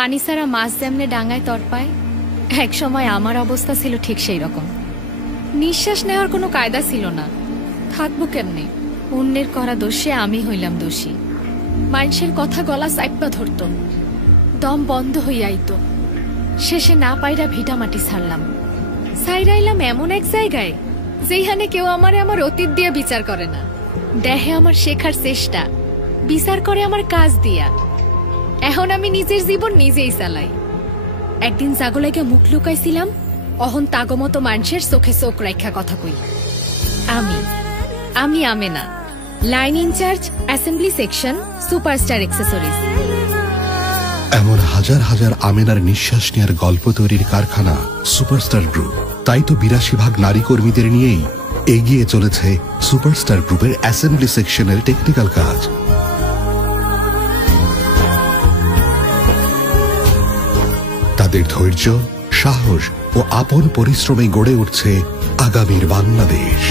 পানি ছাড়া মাছ যেমনে ডাঙায় তরপায়, এক সময় আমার অবস্থা ছিল ঠিক সেই রকম। নিঃশ্বাস নেওয়ার কোনো কায়দা ছিল না, থাকবো কেমনে? অন্যের করা দোষে আমি হইলাম দোষী। মানুষের কথা গলা চাইপা ধরত, দম বন্ধ হইয়া আইতো। শেষে না পাইরা ভিটা মাটি ছাড়লাম, সাইরাইলাম এমন এক জায়গায় যেখানে কেউ আমারে আমার অতীত দিয়ে বিচার করে না, দেহে আমার শেখার চেষ্টা, বিচার করে আমার কাজ দিয়া। এখন আমি নিজের জীবন নিজেই চালাই। একদিন জাগলাইকে মুখ লুকাইছিলাম, অহন তাগমতো মানুষের চোখে চোখ রাখা কথা কই। আমি Amena, line incharge, assembly section, superstar accessories. এমন হাজার হাজার আমেনার নিঃশ্বাস নেওয়ার গল্প তৈরির কারখানা সুপারস্টার গ্রুপ। তাই তো 82 নারী কর্মীদের নিয়েই এগিয়ে চলেছে সুপারস্টার গ্রুপের অ্যাসেম্বলি সেকশনের টেকনিক্যাল কাজ। তাদের ধৈর্য, সাহস ও আপন পরিশ্রমে গড়ে উঠছে আগামীর বাংলাদেশ।